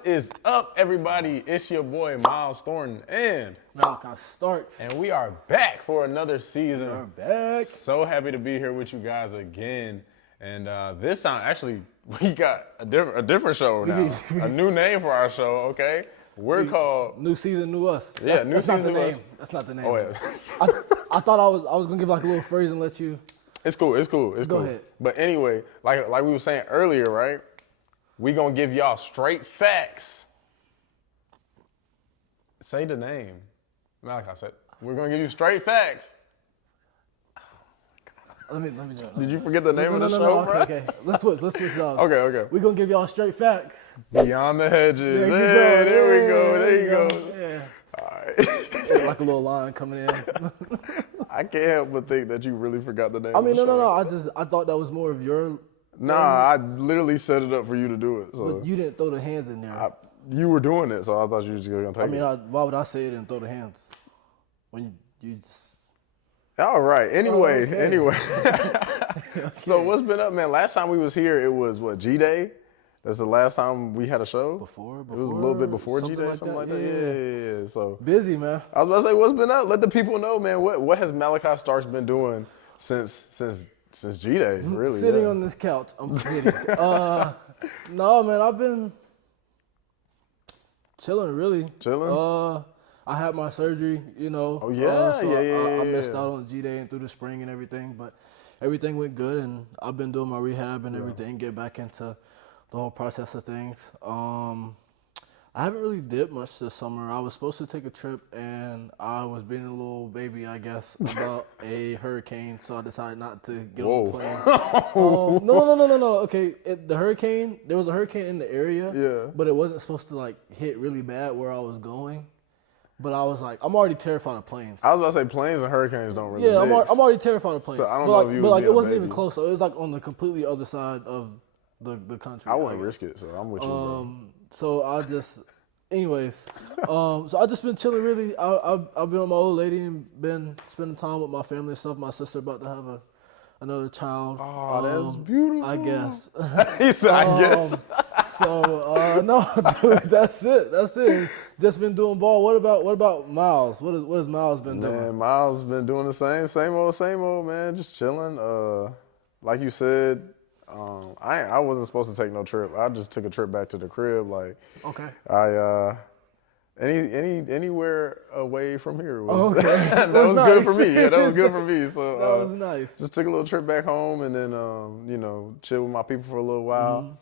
What is up, everybody? It's your boy, Miles Thornton, and Malaki starts. and we are back for another season. We're back. So happy to be here with you guys again. And this time, actually, we got a different show now. A new name for our show, okay? We're called... New season, new us. Yeah, new season, new us. That's not the name. Oh, yeah. I thought I was gonna give like a little phrase and let you. It's cool. Go ahead. But anyway, like we were saying earlier, right? We gonna give y'all straight facts. Say the name. Like I said, we're gonna give you straight facts. Let me do it. Did you forget the name of the show, bro? Okay. Let's switch jobs. Okay. We're gonna give y'all straight facts. Beyond the hedges. There you go. Yeah. All right. Yeah, like a little line coming in. I can't help but think that you really forgot the name. I mean, of the no. show. I thought that was more of your. Nah, I literally set it up for you to do it. So But you didn't throw the hands in there. you were doing it, so I thought you were just gonna take it. Why would I say it and throw the hands when you just? All right. Anyway. Okay. So what's been up, man? Last time we was here, it was what, G-Day? That's the last time we had a show? Before? It was a little bit before G-Day, something like that. Yeah. So busy, man. I was about to say, what's been up? Let the people know, man. What has Malaki Starks been doing since G-Day, really? Sitting on this couch. I'm kidding. No, man, I've been chilling, really. Chilling? I had my surgery, Oh, yeah, I missed out on G-Day and through the spring and everything, but everything went good, and I've been doing my rehab and everything, get back into the whole process of things. I haven't really did much this summer. I was supposed to take a trip, and I was being a little baby, I guess, about a hurricane, so I decided not to get on the plane. No. Okay, the hurricane, there was a hurricane in the area, but it wasn't supposed to, hit really bad where I was going. But I was like, I'm already terrified of planes. I was about to say, planes and hurricanes don't really Yeah, mix. I'm already terrified of planes. So I don't know if you would be it wasn't a even baby. close. So it was on the completely other side of the country. I wouldn't risk it, so I'm with you, bro. So I just, anyways, so I just been chilling really. I've been with my old lady and been spending time with my family and stuff. My sister about to have another child. Oh, that's beautiful. I guess. He said, I guess. So no, dude, that's it. Just been doing ball. What about Miles? What has Miles been doing? Man, Miles been doing the same old, man. Just chilling. Like you said, I wasn't supposed to take no trip. I just took a trip back to the crib. Okay. Anywhere away from here was okay. that was nice. good for me. Yeah, that was good for me. So that was nice. Just took a little trip back home and then chill with my people for a little while.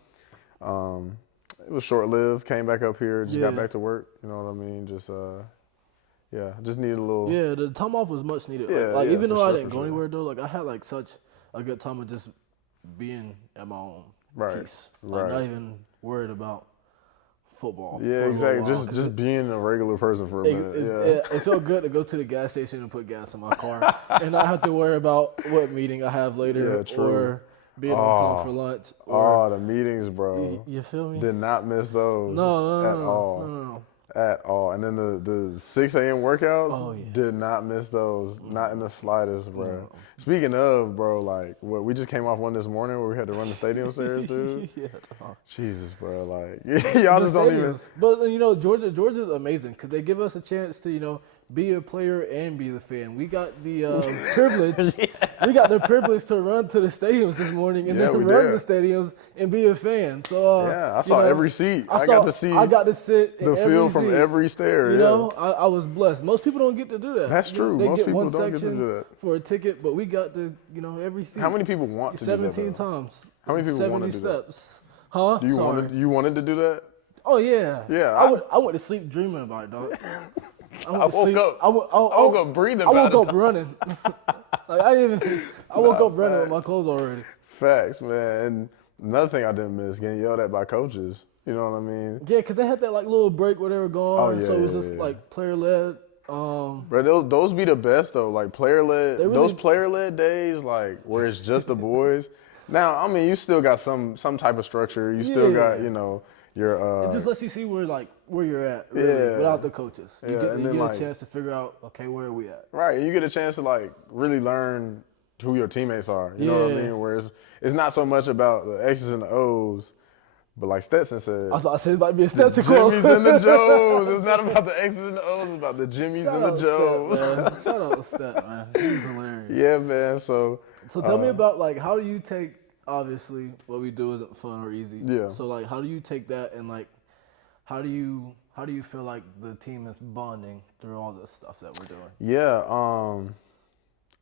It was short lived. Came back up here. Just got back to work. You know what I mean? Just just needed a little. Yeah, the time off was much needed. Yeah, even though I didn't go sure. anywhere though, I had such a good time of just being at my own peace. Right. Not even worried about football. Yeah, exactly. Just being a regular person for a minute. It felt good to go to the gas station and put gas in my car and not have to worry about what meeting I have later or being on time for lunch. Or, the meetings, bro. You feel me? Did not miss those No. At all. And then the 6 a.m. workouts, did not miss those. Not in the slightest, bro. No. Speaking of, bro, we just came off one this morning where we had to run the stadium stairs, dude. Yeah. Jesus, bro. Y'all just don't even. But, Georgia's amazing because they give us a chance to, be a player and be the fan. We got the privilege. We got the privilege to run to the stadiums this morning and then run the stadiums and be a fan. So I saw every seat. I got to sit in the every field from seat. every stair. I was blessed. Most people don't get to do that. That's true. They Most get people one don't get to section do that for a ticket, but we got the every seat. How many people want to do that? 17 times. How many people want to do 70 steps. Huh? You wanted to do that? Oh yeah. Yeah. I went to sleep dreaming about it, dog. I woke up breathing about it. I woke up running. I woke up running with my clothes already. Facts, man. And another thing I didn't miss, getting yelled at by coaches. You know what I mean? Yeah, because they had that little break where they were gone. Oh, yeah, so it was just player-led. Bro, those be the best, though. Player-led, those player-led days, where it's just the boys. Now, I mean, you still got some type of structure. You still got, your... it just lets you see where you're at, really, without the coaches. You get a chance to figure out, okay, where are we at? Right, and you get a chance to, really learn who your teammates are. You know what I mean? Where it's not so much about the X's and the O's, But like Stetson said, I thought I said it about to be a the Stetson quote. Jimmys and the Joes. It's not about the X's and the O's. It's about the Jimmys Shout and the out Joes. Stet, man. Shout out Stet, man. He's hilarious. Yeah, man. So tell me about, like, how do you take, obviously, what we do isn't fun or easy. Yeah. So, like, how do you take that and, like, how do you feel like the team is bonding through all this stuff that we're doing? yeah,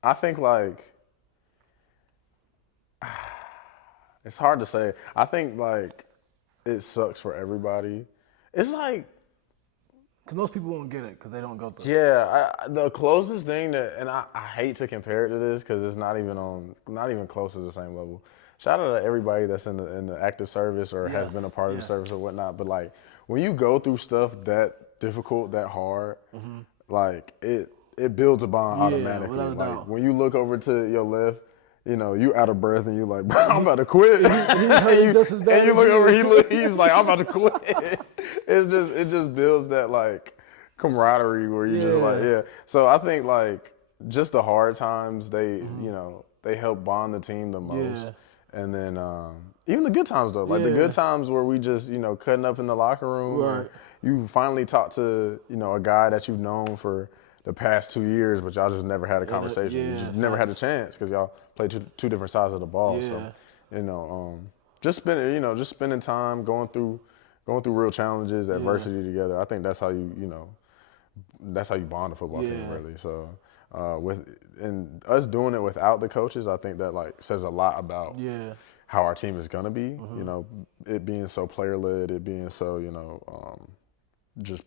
I think like it's hard to say. I think like it sucks for everybody. It's like Because most people won't get it because they don't go through it. yeah, the closest thing that, and I hate to compare it to this because it's not even close to the same level. Shout out to everybody that's in the active service or has been a part of the service or whatnot. But like when you go through stuff that difficult, that hard, like it builds a bond automatically. without a Like doubt. when you look over to your left, you know, you out of breath and you like, bro, I'm about to quit. hurting just as bad and you as look you. over, he's like, I'm about to quit. It just builds that like camaraderie where you just like, yeah. So I think like just the hard times, they you know, they help bond the team the most. Yeah. And then even the good times though, like the good times where we just, you know, cutting up in the locker room. Right. You finally talked to, you know, a guy that you've known for the past 2 years, but y'all just never had a conversation. You just never had a chance because y'all played two different sides of the ball. Yeah. So, you know, just spending time going through real challenges, adversity together. I think that's how that's how you bond a football team, really. So, and us doing it without the coaches, I think that like says a lot about how our team is gonna be. You know, it being so player led, it being so just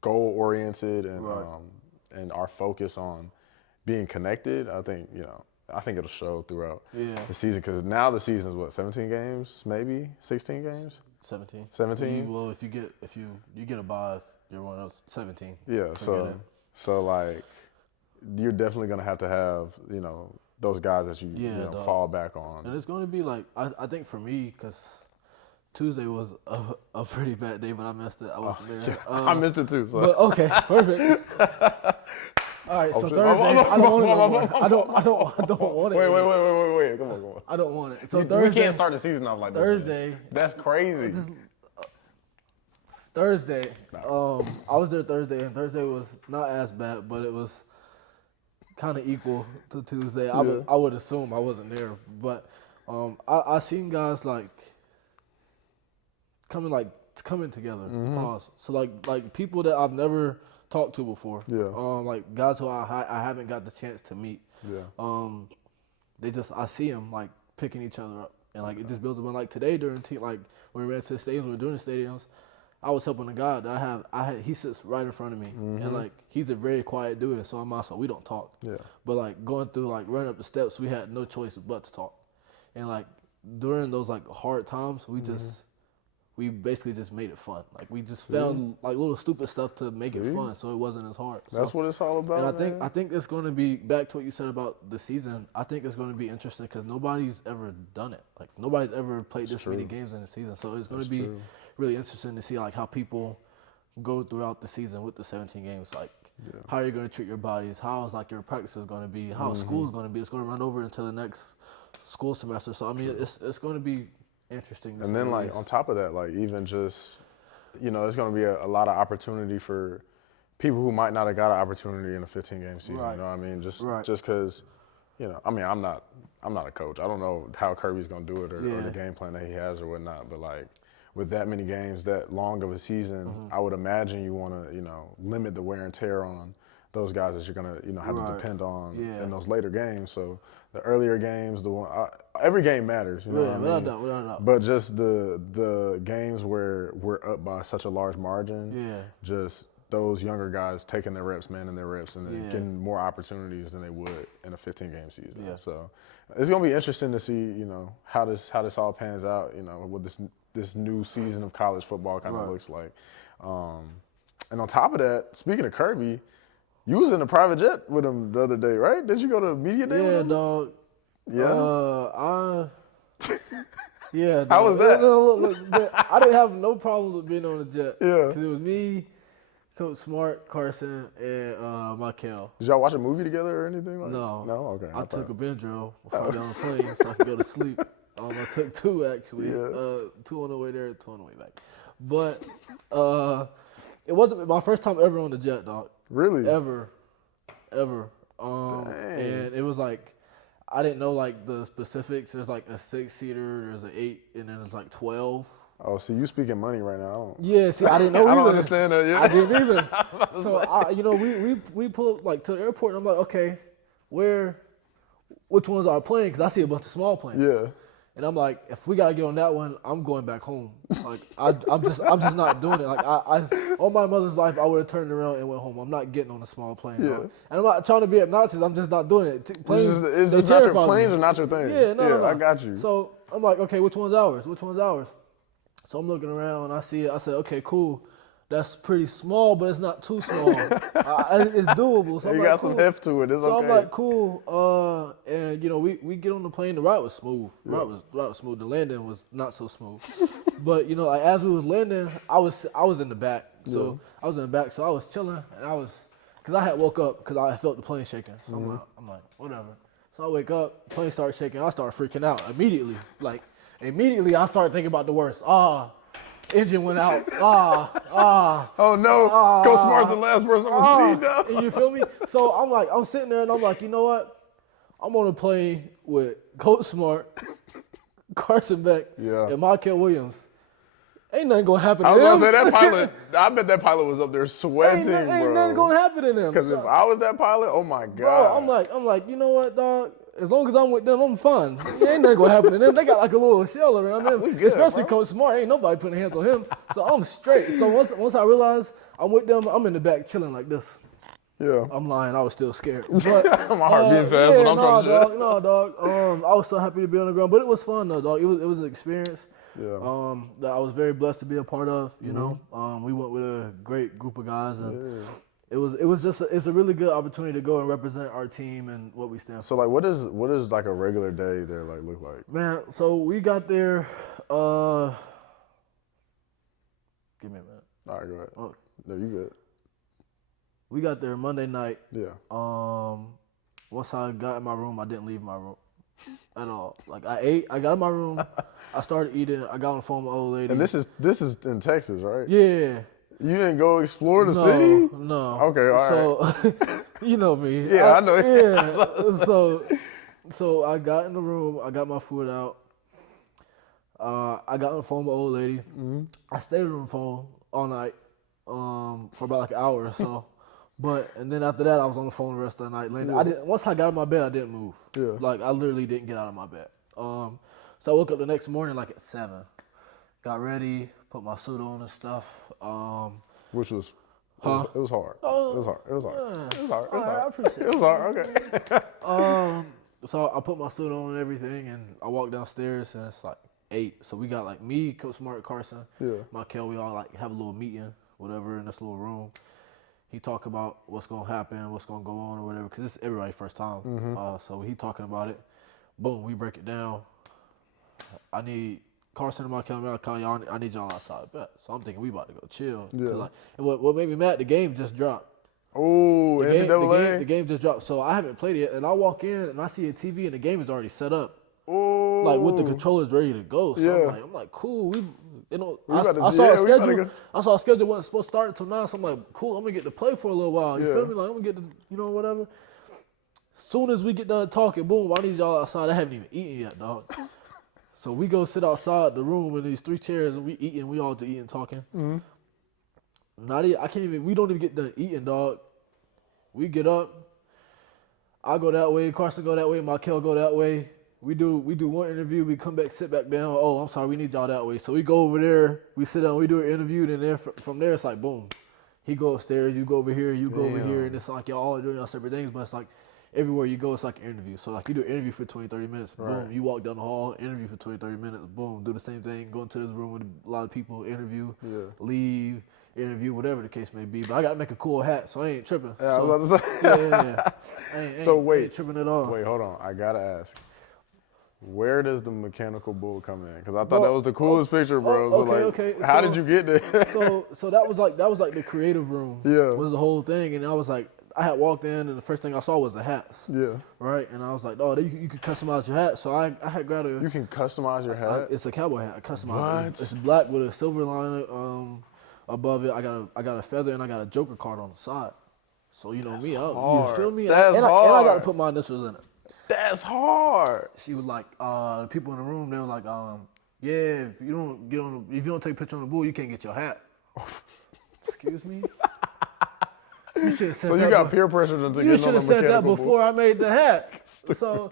goal oriented, and our focus on being connected. I think it'll show throughout the season because now the season is what, 17 games, maybe 16 games. 17. 17. Well, if you get a bye, if you're one of 17. Yeah. So like you're definitely gonna have to have those guys that you fall back on. And it's going to be like I think for me because Tuesday was a pretty bad day, but I missed it. I wasn't there. Yeah, I missed it too. So. But okay, perfect. All right, so Thursday, I don't want it no more. I don't want it. Wait. Come on. I don't want it. So we Thursday, can't start the season off like this. Thursday. Man. That's crazy. Thursday. I was there Thursday, and Thursday was not as bad, but it was kind of equal to Tuesday. I would assume I wasn't there, but I seen guys like coming together. Pause. So like people that I've never talked to before. Yeah. Like guys who I haven't got the chance to meet. Yeah. I see them like picking each other up, and like it just builds up. And like today during like when we ran to the stadiums, we were doing the stadiums. I was helping a guy that he sits right in front of me, and like he's a very quiet dude, and so am I. So we don't talk. Yeah. But like going through like running up the steps, we had no choice but to talk, and like during those like hard times, we basically just made it fun. Like we just found like little stupid stuff to make it fun, so it wasn't as hard. That's what it's all about. And I think it's going to be back to what you said about the season. I think it's going to be interesting because nobody's ever done it. Like nobody's ever played this many games in a season, so it's going to be really interesting to see like how people go throughout the season with the 17 games. Like how are you going to treat your bodies? How is like your practice is going to be? How school is going to be? It's going to run over into the next school semester. So I mean, it's going to be interesting. And then like on top of that, like even just there's going to be a lot of opportunity for people who might not have got an opportunity in a 15-game season. Right. You know what I mean? Just because I mean I'm not a coach. I don't know how Kirby's going to do it or the game plan that he has or whatnot. But like with that many games, that long of a season, I would imagine you want to limit the wear and tear on those guys that you're gonna have to depend on in those later games. So the earlier games, every game matters. You know what I mean? Without doubt. But just the games where we're up by such a large margin, just those younger guys taking their reps, manning their reps, and then getting more opportunities than they would in a 15-game season. Yeah. So it's gonna be interesting to see how this all pans out. What this new season of college football kind of looks like. And on top of that, speaking of Kirby, you was in a private jet with him the other day, right? Did you go to media day with him? Dog. Yeah. Yeah. Dog. How was that? Look, I didn't have no problems with being on the jet. Yeah. Because it was me, Coach Smart, Carson, and Michael. Did y'all watch a movie together or anything? No. No? Okay. I took a Benadryl before I got on the plane so I could go to sleep. I took 2 actually. Yeah. 2 on the way there, 2 on the way back. But it wasn't my first time ever on the jet, dog. Really? Ever. Dang. And it was like I didn't know like the specifics. There's like a 6-seater, there's an 8, and then there's like 12. Oh, see, you speaking money right now. I don't. Yeah, see, I didn't know. I don't either. understand that yet. I didn't either. So we pull up like to the airport, and I'm like, okay, which ones are playing? Because I see a bunch of small planes. Yeah. And I'm like, if we gotta get on that one, I'm going back home. Like I'm just not doing it. Like I all my mother's life, I would have turned around and went home. I'm not getting on a small plane. Yeah. Dog. And I'm not trying to be obnoxious. I'm just not doing it. Planes, It's they just not your terrify me. planes are not your thing. Yeah, no. I got you. So I'm like, okay, which one's ours? Which one's ours? So I'm looking around, and I see it. I said, okay, cool. That's pretty small, but it's not too small. It's doable. So you I'm got like, some cool. heft to it. It's So okay. I'm like, cool. And we get on the plane. The ride was smooth. The ride was smooth. The landing was not so smooth. But like as we was landing, I was in the back. So I was in the back. So I was chilling, and because I had woke up because I felt the plane shaking. So I'm like, whatever. So I wake up, plane starts shaking. I start freaking out immediately. Like immediately, I started thinking about the worst. Engine went out. Oh no, Coach Smart's the last person I'm gonna see. And you feel me? So I'm sitting there and I'm like, you know what? I'm on a plane with Coach Smart, Carson Beck, and Michael Williams. Ain't nothing gonna happen to I them. was gonna say that pilot. I bet that pilot was up there sweating, ain't bro. nothing gonna happen to them. Because if I was that pilot, oh my god. Bro, I'm like, you know what, dog? As long as I'm with them, I'm fine. Ain't nothing gonna happen to them. They got like a little shell around them. Good, especially bro. Coach Smart. Ain't nobody putting hands on him. So I'm straight. So once I realized I'm with them, I'm in the back chilling like this. Yeah. I'm lying. I was still scared. But, My heart beating fast, but I'm trying to shut. No, dog. I was so happy to be on the ground, but it was fun though, dog. It was an experience. Yeah. That I was very blessed to be a part of. You know, we went with a great group of guys, and it's a really good opportunity to go and represent our team and what we stand for. So like, what is like a regular day there like look like? Man, so we got there. Give me a minute. All right, go ahead. Oh. No, you good. We got there Monday night. Yeah. Once I got in my room, I didn't leave my room at all. Like I ate, I got in my room, I started eating, I got on the phone with my old lady. And this is in Texas, right? Yeah. You didn't go explore the city? No. Okay, all right. So you know me. Yeah, I know. Yeah. So I got in the room, I got my food out. I got on the phone with my old lady. Mm-hmm. I stayed on the phone all night for about like an hour or so. And then after that, I was on the phone the rest of the night. Once I got out of my bed, I didn't move. Yeah. Like I literally didn't get out of my bed. So I woke up the next morning like at 7. Got ready, put my suit on and stuff. Which was Huh? It was hard. Oh, It was hard. It was hard. yeah. It was hard. It was All right, I hard. appreciate It was hard. Okay. So I put my suit on and everything, and I walked downstairs, and it's like 8. So we got like me, Coach Smart, Carson, Yeah. Michael. We all like have a little meeting, whatever, in this little room. He talk about what's gonna happen, what's gonna go on, or whatever, because it's everybody's first time. So he talking about it. Boom, we break it down. I need Carson and Michael, y'all, I need y'all outside. Bet. So I'm thinking we about to go chill. Yeah. Like, and what made me mad, the game just dropped. Oh, NCAA. The game just dropped. So I haven't played it yet, and I walk in and I see a TV and the game is already set up. Oh. Like with the controllers ready to go. So Yeah. I'm like, cool. I about to- saw yeah, a we about to schedule. go. I saw a schedule wasn't supposed to start until now. So I'm like, cool. I'm gonna get to play for a little while. You Yeah. feel me? Like I'm gonna get to, whatever. Soon as we get done talking, boom, I need y'all outside. I haven't even eaten yet, dog. So we go sit outside the room in these 3 chairs and we eating. We all eating, talking. We don't even get done eating, dog. We get up. I go that way. Carson go that way. Michael go that way. We do one interview. We come back, sit back down. Oh, I'm sorry. We need y'all that way. So we go over there. We sit down. We do an interview. And then from there, it's like, boom. He go upstairs. You go over here. You go over here. And it's like y'all all doing y'all separate things. But it's like everywhere you go, it's like an interview. So like you do an interview for 20, 30 minutes. Right. Boom. You walk down the hall. Interview for 20, 30 minutes. Boom. Do the same thing. Go into this room with a lot of people. Interview. Yeah. Leave. Interview, whatever the case may be. But I got to make a cool hat, so I ain't tripping. Yeah, I So, was about to say. yeah. So wait. Ain't tripping at all. Wait, hold on. I gotta ask. Where does the mechanical bull come in? Because I thought Bro, that was the coolest picture, bro. So okay. how did you get there? So that was like the creative room. Yeah. Was the whole thing, and I was like, I had walked in and the first thing I saw was the hats. Yeah. Right, and I was like, oh, you can customize your hat. So I had grabbed a. You can customize your hat. It's a cowboy hat. I customized What? it. It's black with a silver line above it. I got a feather and I got a Joker card on the side. So you know me, you feel me? That's and hard. I got to put my initials in it. That's hard. She was like, the people in the room, they were like, yeah, if you don't take a picture on the bull, you can't get your hat. Excuse me. You should have said So you got peer pressure to get on a mechanical bull. You should have said that before I made the hat. So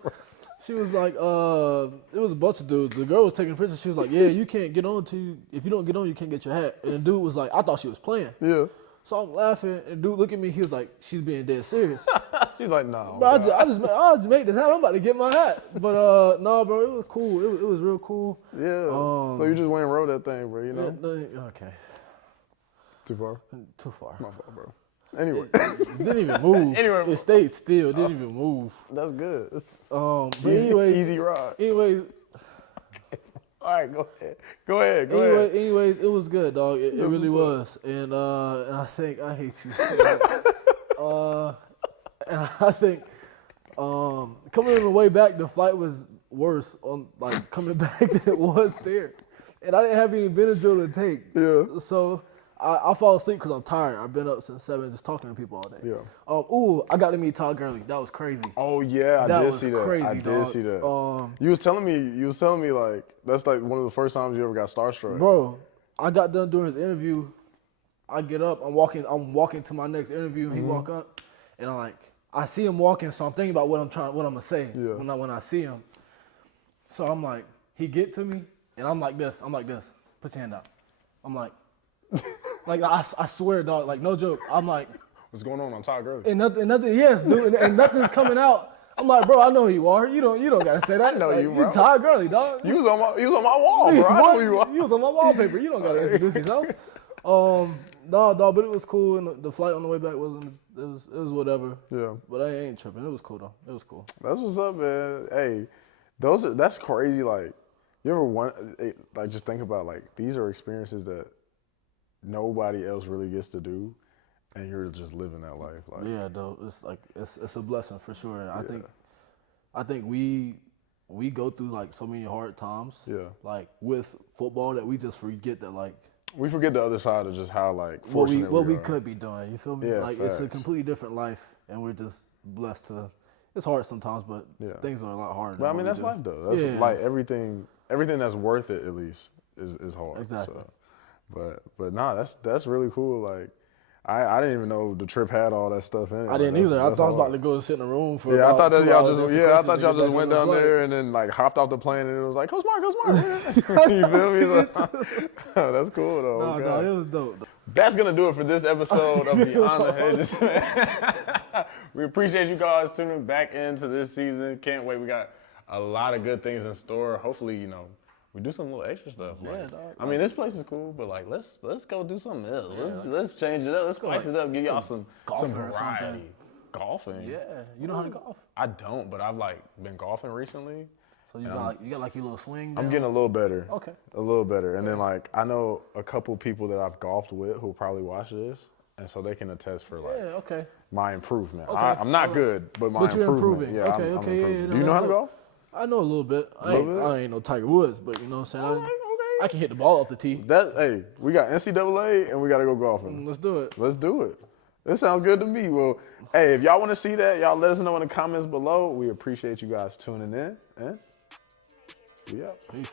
she was like, it was a bunch of dudes. The girl was taking pictures. She was like, yeah, you can't get on if you don't get on, you can't get your hat. And the dude was like, I thought she was playing. Yeah. So I'm laughing, and dude look at me. He was like, "She's being dead serious." She's like, "No." But I just made this hat. I'm about to get my hat. But no, bro, it was cool. It was real cool. Yeah. So you just went and rode that thing, bro. You know. Okay. Too far. Too far. My fault, bro. Anyway. It didn't even move. Anyway, it stayed still. It didn't even move. That's good. But anyway, easy ride. Anyways. All right, go ahead. Anyways, it was good, dog. It really was. And I think I hate you. And I think coming on the way back, the flight was worse on like coming back than it was there. And I didn't have any Benadryl to take. Yeah. So I fall asleep because I'm tired. I've been up since 7 just talking to people all day. Yeah. I got to meet Todd Gurley. That was crazy. Oh yeah, I did see that. Crazy, I did see that. You was telling me like that's like one of the first times you ever got starstruck. Bro, I got done doing his interview. I get up, I'm walking to my next interview, and he walk up, and I see him walking, so I'm thinking about what I'm gonna say when I see him. So I'm like, he get to me, and I'm like this. Put your hand out. I'm like, I swear, dog, like no joke. I'm like, what's going on? I'm Todd Gurley. And nothing, yes, dude, and nothing's coming out. I'm like, bro, I know who you are. You don't gotta say that. I know like, you, bro. You Todd Gurley, dog. You was on my wall, bro. I know who you are. You was on my wallpaper. You don't gotta introduce yourself. No, dog, but it was cool, and the flight on the way back wasn't. It was whatever. Yeah. But I ain't tripping. It was cool though. It was cool. That's what's up, man. Hey, that's crazy. Like, you ever just think about like these are experiences that nobody else really gets to do, and you're just living that life. Like, yeah, though, it's like it's a blessing for sure. And I think we go through like so many hard times. Yeah. Like with football that we just forget that like. We forget the other side of just how like fortunate what we could be doing. You feel me? Yeah, like facts. It's a completely different life, and we're just blessed to. It's hard sometimes, but things are a lot harder. But I mean, that's life though. That's like everything that's worth it at least is hard. Exactly. So, but nah, that's really cool. Like, I didn't even know the trip had all that stuff in it. I didn't either. I thought I was about to go and sit in a room for. Yeah, I thought that y'all just went down there and then like hopped off the plane and it was like, Coach Mark. You feel me? Like, that's cool though. No, it was dope. That's gonna do it for this episode of Beyond the Hedges. We appreciate you guys tuning back into this season. Can't wait. We got a lot of good things in store. Hopefully, we do some little extra stuff. Like, dog. I mean, this place is cool, but like, let's go do something else. Let's change it up. Let's spice it up. Give y'all some variety. Golfing. Yeah, you know how to golf? I don't, but I've like been golfing recently. So you got like your little swing down? I'm getting a little better. Okay. A little better, and then like I know a couple people that I've golfed with who probably watch this, and so they can attest for like my improvement. Okay. I'm not good, but my improvement. Improving. Yeah, okay, I'm improving. Yeah, do you know how to golf? I know a little bit. I ain't no Tiger Woods, but you know what I'm saying? I can hit the ball off the tee. Hey, we got NCAA and we got to go golfing. Let's do it. Let's do it. That sounds good to me. Well, hey, if y'all want to see that, y'all let us know in the comments below. We appreciate you guys tuning in. And we out. Peace.